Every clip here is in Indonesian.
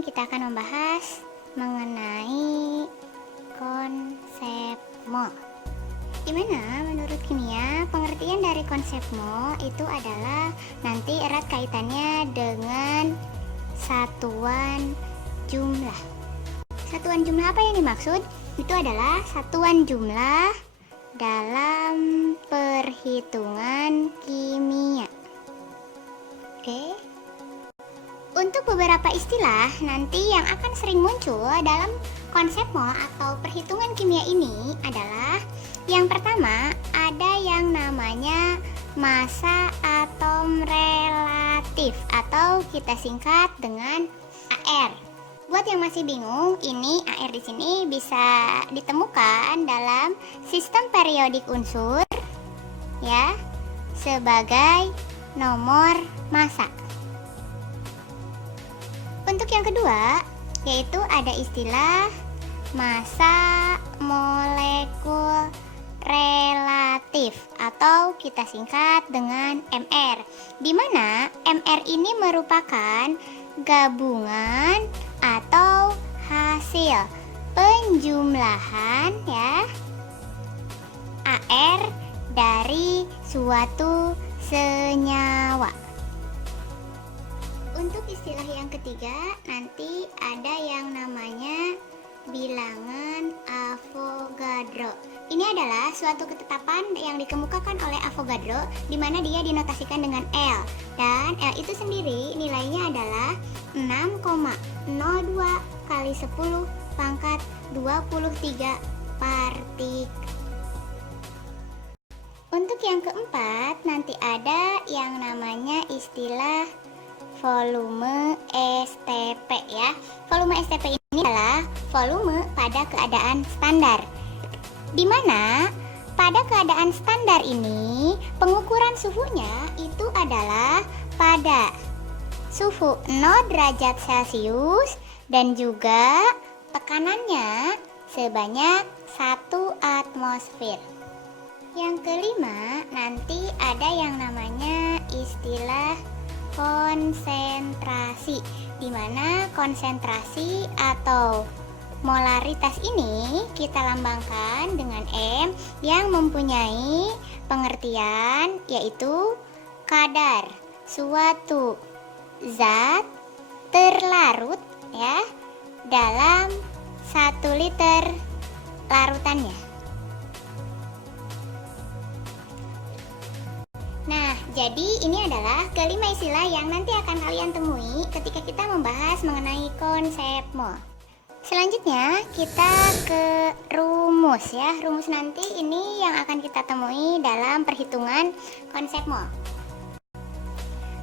ini kita akan membahas mengenai konsep mol. Dimana menurut kimia pengertian dari konsep mol itu adalah nanti erat kaitannya dengan satuan jumlah. Satuan jumlah apa yang dimaksud? Itu adalah satuan jumlah dalam perhitungan kimia. Oke. Untuk beberapa istilah nanti yang akan sering muncul dalam konsep mol atau perhitungan kimia ini adalah yang pertama ada yang namanya massa atom relatif atau kita singkat dengan AR. Buat yang masih bingung, ini AR di sini bisa ditemukan dalam sistem periodik unsur ya sebagai nomor massa. Untuk yang kedua yaitu ada istilah massa molekul relatif atau kita singkat dengan MR, di mana MR ini merupakan gabungan atau hasil penjumlahan ya AR dari suatu senyawa. Untuk istilah yang ketiga nanti ada yang namanya bilangan Avogadro. Ini adalah suatu ketetapan yang dikemukakan oleh Avogadro di mana dia dinotasikan dengan L, dan L itu sendiri nilainya adalah 6,02 kali 10 pangkat 23 partikel. Untuk yang keempat nanti ada yang namanya istilah volume STP ya. Volume STP ini adalah volume pada keadaan standar, di mana pada keadaan standar ini pengukuran suhunya itu adalah pada suhu 0 derajat Celcius dan juga tekanannya sebanyak 1 atmosfer. Yang kelima nanti ada yang namanya istilah konsentrasi, di mana konsentrasi atau molaritas ini kita lambangkan dengan M yang mempunyai pengertian yaitu kadar suatu zat terlarut ya dalam 1 liter larutannya. Nah, jadi ini adalah kelima istilah yang nanti akan kalian temui ketika kita membahas mengenai konsep mol. Selanjutnya kita ke rumus ya. Rumus nanti ini yang akan kita temui dalam perhitungan konsep mol.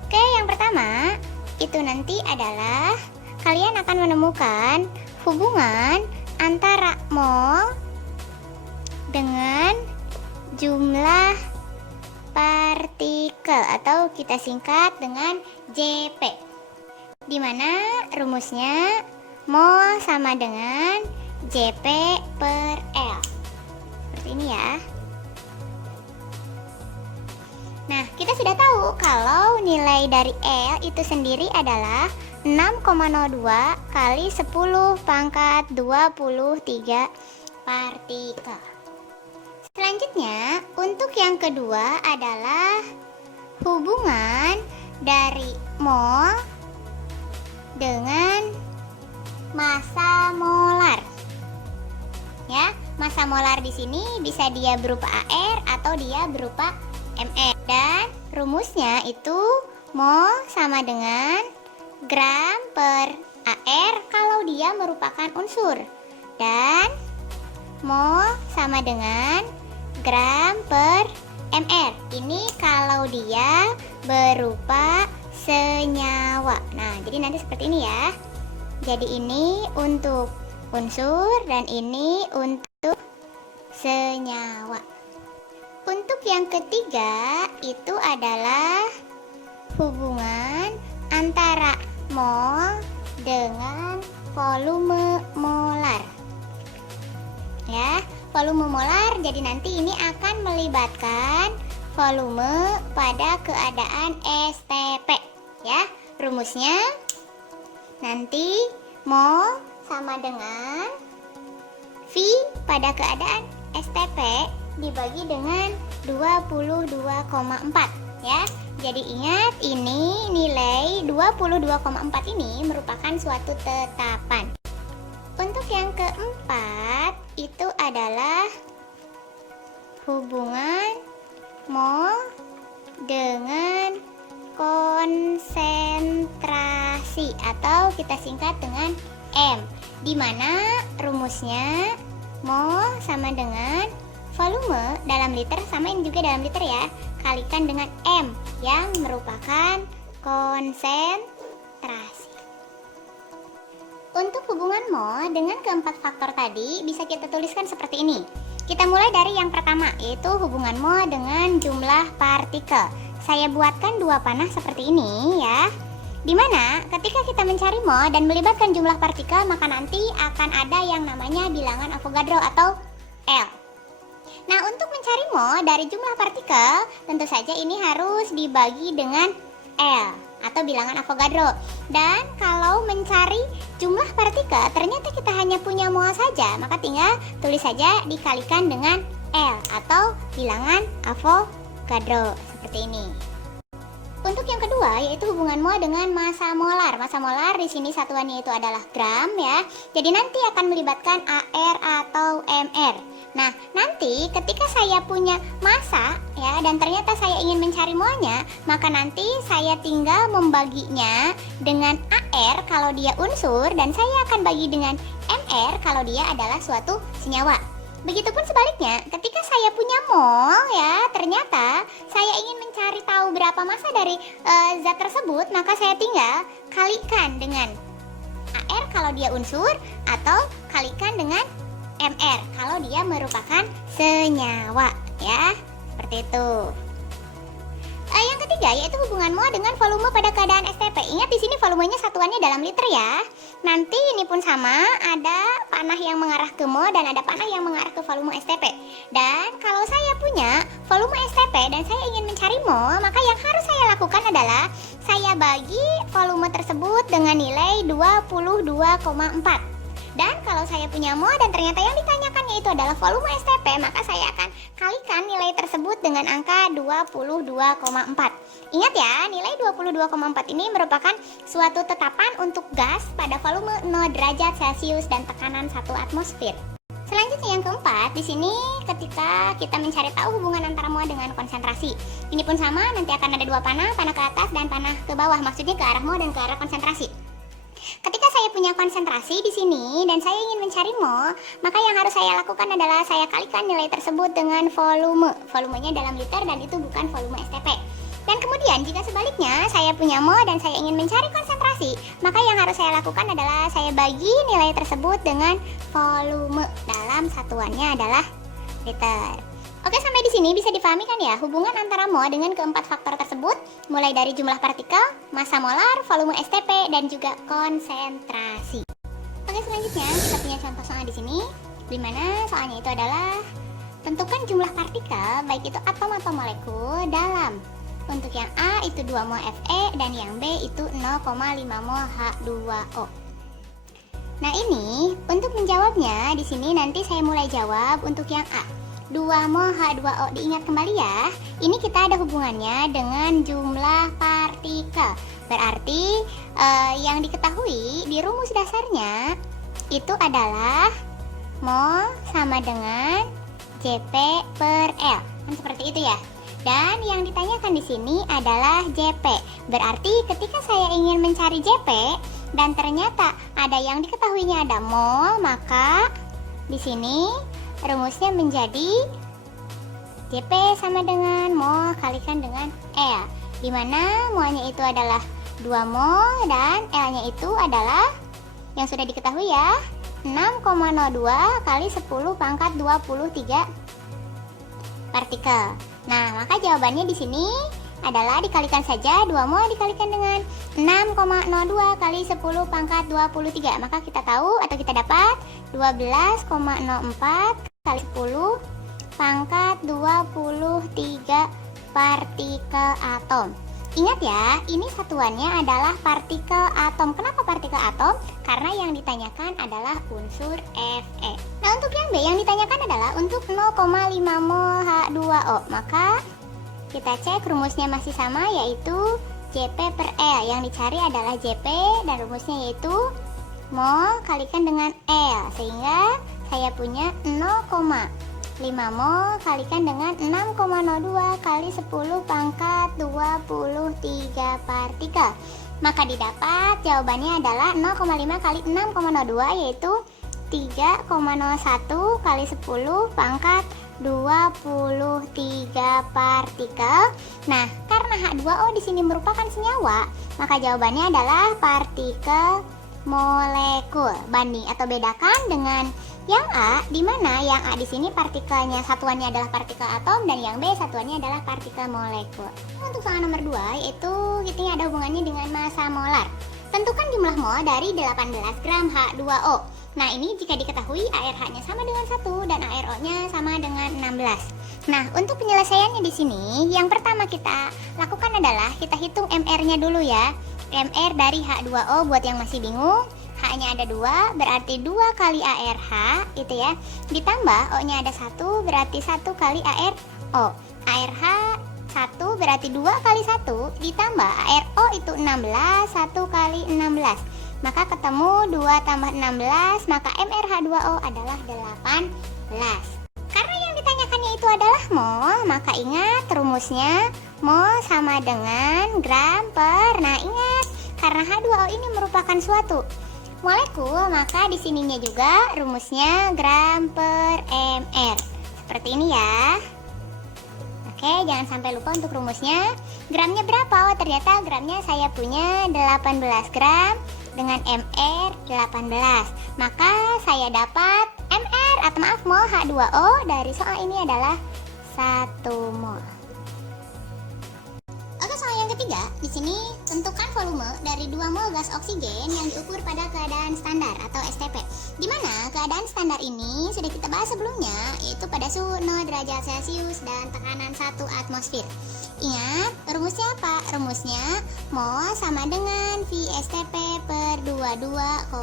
Oke, yang pertama itu nanti adalah kalian akan menemukan hubungan antara mol dengan jumlah partikel atau kita singkat dengan JP, di mana rumusnya mol sama dengan JP per L seperti ini ya. Nah, kita sudah tahu kalau nilai dari L itu sendiri adalah 6,02 kali 10 pangkat 23 partikel. Selanjutnya, untuk yang kedua adalah hubungan dari mol dengan massa molar. Ya, massa molar di sini bisa dia berupa AR atau dia berupa MR. Dan rumusnya itu mol sama dengan gram per AR kalau dia merupakan unsur, dan mol sama dengan gram per MR ini kalau dia berupa senyawa. Nah, jadi nanti seperti ini ya. Jadi ini untuk unsur dan ini untuk senyawa. Untuk yang ketiga itu adalah hubungan antara mol dengan volume molar. Ya, volume molar jadi nanti ini akan melibatkan volume pada keadaan STP ya. Rumusnya nanti Mol sama dengan V pada keadaan STP dibagi dengan 22,4 ya. Jadi ingat, ini nilai 22,4 ini merupakan suatu tetapan. Untuk yang keempat itu adalah hubungan mol dengan konsentrasi atau kita singkat dengan M, di mana rumusnya mol sama dengan volume dalam liter, samain juga dalam liter ya, kalikan dengan M yang merupakan konsentrasi. Untuk hubungan mol dengan keempat faktor tadi bisa kita tuliskan seperti ini. Kita mulai dari yang pertama, yaitu hubungan mol dengan jumlah partikel. Saya buatkan dua panah seperti ini ya. Dimana ketika kita mencari mol dan melibatkan jumlah partikel, maka nanti akan ada yang namanya bilangan Avogadro atau L. Nah, untuk mencari mol dari jumlah partikel, tentu saja ini harus dibagi dengan L atau bilangan Avogadro. Dan kalau mencari jumlah partikel ternyata kita hanya punya mol saja, maka tinggal tulis saja dikalikan dengan L atau bilangan Avogadro seperti ini. Untuk yang kedua yaitu hubungan mol dengan massa molar. Massa molar di sini satuannya itu adalah gram ya. Jadi nanti akan melibatkan AR atau MR. Nah, nanti ketika saya punya massa ya dan ternyata saya ingin mencari molnya, maka nanti saya tinggal membaginya dengan AR kalau dia unsur dan saya akan bagi dengan MR kalau dia adalah suatu senyawa. Begitupun sebaliknya, ketika saya punya mol ya, ternyata saya ingin mencari tahu berapa massa dari zat tersebut, maka saya tinggal kalikan dengan AR kalau dia unsur atau kalikan dengan MR kalau dia merupakan senyawa ya. Seperti itu. Yang ketiga yaitu hubungan mol dengan volume pada keadaan STP. Ingat di sini volumenya satuannya dalam liter ya. Nanti ini pun sama, ada panah yang mengarah ke mol dan ada panah yang mengarah ke volume STP. Dan kalau saya punya volume STP dan saya ingin mencari mol, maka yang harus saya lakukan adalah saya bagi volume tersebut dengan nilai 22,4. Dan kalau saya punya mol dan ternyata yang ditanyakannya itu adalah volume STP, maka saya akan kalikan nilai tersebut dengan angka 22,4. Ingat ya, nilai 22,4 ini merupakan suatu tetapan untuk gas pada volume 0 derajat Celcius dan tekanan 1 atmosfer. Selanjutnya yang keempat, di sini ketika kita mencari tahu hubungan antara mol dengan konsentrasi. Ini pun sama, nanti akan ada dua panah, panah ke atas dan panah ke bawah, maksudnya ke arah mol dan ke arah konsentrasi. Ketika saya punya konsentrasi di sini dan saya ingin mencari mol, maka yang harus saya lakukan adalah saya kalikan nilai tersebut dengan volume. Volumenya dalam liter dan itu bukan volume STP. Dan kemudian jika sebaliknya saya punya mol dan saya ingin mencari konsentrasi, maka yang harus saya lakukan adalah saya bagi nilai tersebut dengan volume. Dalam satuannya adalah liter. Oke, sampai di sini bisa dipahami kan ya hubungan antara mol dengan keempat faktor tersebut, mulai dari jumlah partikel, massa molar, volume STP, dan juga konsentrasi. Oke, selanjutnya kita punya contoh soal di sini, di mana soalnya itu adalah tentukan jumlah partikel baik itu atom atau molekul dalam. Untuk yang A itu 2 mol Fe dan yang B itu 0,5 mol H2O. Nah, ini untuk menjawabnya di sini nanti saya mulai jawab untuk yang A. 2 mol H2O, diingat kembali ya, ini kita ada hubungannya dengan jumlah partikel. Berarti yang diketahui di rumus dasarnya itu adalah mol sama dengan Jp per L, kan seperti itu ya. Dan yang ditanyakan di sini adalah Jp. Berarti ketika saya ingin mencari Jp dan ternyata ada yang diketahuinya ada mol, maka di sini rumusnya menjadi Jp sama dengan mol kalikan dengan L, di mana molnya itu adalah 2 mol dan L-nya itu adalah yang sudah diketahui ya, 6,02 kali 10 pangkat 23 partikel. Nah, maka jawabannya di sini adalah dikalikan saja 2 mol dikalikan dengan 6,02 kali 10 pangkat 23. Maka kita tahu atau kita dapat 12,04 kali 10 pangkat 23 partikel atom. Ingat ya, ini satuannya adalah partikel atom. Kenapa partikel atom? Karena yang ditanyakan adalah unsur Fe. Nah, untuk yang B yang ditanyakan adalah untuk 0,5 mol H2O. Maka kita cek rumusnya masih sama, yaitu Jp per L. Yang dicari adalah Jp dan rumusnya yaitu mol kalikan dengan L. Sehingga saya punya 0,5 mol kalikan dengan 6,02 kali 10 pangkat 23 partikel. Maka didapat jawabannya adalah 0,5 kali 6,02 yaitu 3,01 kali 10 pangkat 23 partikel. Nah, karena H2O di sini merupakan senyawa, maka jawabannya adalah partikel molekul. Banding atau bedakan dengan yang A, di mana yang A di sini partikelnya satuannya adalah partikel atom dan yang B satuannya adalah partikel molekul. Untuk soal nomor 2 yaitu ini ada hubungannya dengan massa molar. Tentukan jumlah mol dari 18 gram H2O. Nah, ini jika diketahui ARH-nya sama dengan 1 dan ARO-nya sama dengan 16. Nah, untuk penyelesaiannya di sini, yang pertama kita lakukan adalah kita hitung MR-nya dulu ya. MR dari H2O buat yang masih bingung, H-nya ada 2, berarti 2 kali ARH itu ya. Ditambah O-nya ada 1, berarti 1 kali ARO. ARH 1 berarti 2 kali 1, ditambah ARO itu 16, 1 kali 16. Maka ketemu 2 tambah 16, maka MrH2O adalah 18. Karena yang ditanyakannya itu adalah mol, maka ingat rumusnya mol sama dengan gram per. Nah, ingat karena H2O ini merupakan suatu molekul, maka di sininya juga rumusnya gram per mr. Seperti ini ya. Oke, jangan sampai lupa untuk rumusnya. Gramnya berapa? Oh, ternyata gramnya saya punya 18 gram dengan mr 18. Maka saya dapat mr atau maaf mol H2O dari soal ini adalah 1 mol. Oke, soal yang ketiga, di sini tentukan volume dari 2 mol gas oksigen yang diukur pada keadaan standar atau STP. Di mana keadaan standar ini sudah kita bahas sebelumnya, yaitu pada suhu 0 derajat Celcius dan tekanan 1 atmosfer. Ingat, rumusnya apa? Rumusnya mol sama dengan VSTP per 22,4.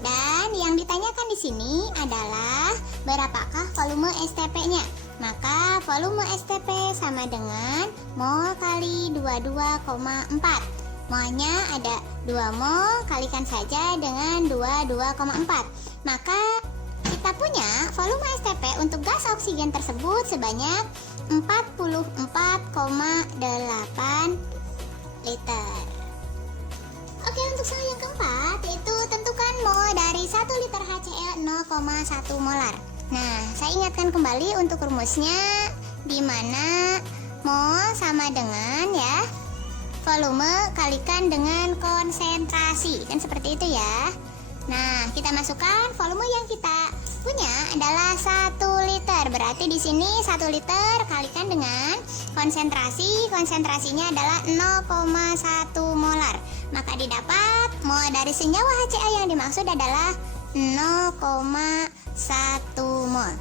Dan yang ditanyakan di sini adalah berapakah volume STP-nya? Maka volume STP sama dengan mol kali 22,4. Molnya ada 2 mol, kalikan saja dengan 22,4. Maka kita punya volume STP untuk gas oksigen tersebut sebanyak 44,8 liter. Oke, untuk soal yang keempat yaitu tentukan mol dari 1 liter HCl 0,1 molar. Nah, saya ingatkan kembali untuk rumusnya, di mana mol sama dengan ya volume kalikan dengan konsentrasi, kan seperti itu ya. Nah, kita masukkan volume yang kita punya adalah 1 liter. Berarti di sini 1 liter kalikan dengan konsentrasi. Konsentrasinya adalah 0,1 molar. Maka didapat mol dari senyawa HCl yang dimaksud adalah 0,1 mol.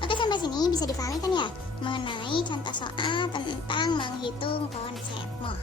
Oke, sampai sini bisa dipahami kan ya mengenai contoh soal tentang menghitung konsep mol.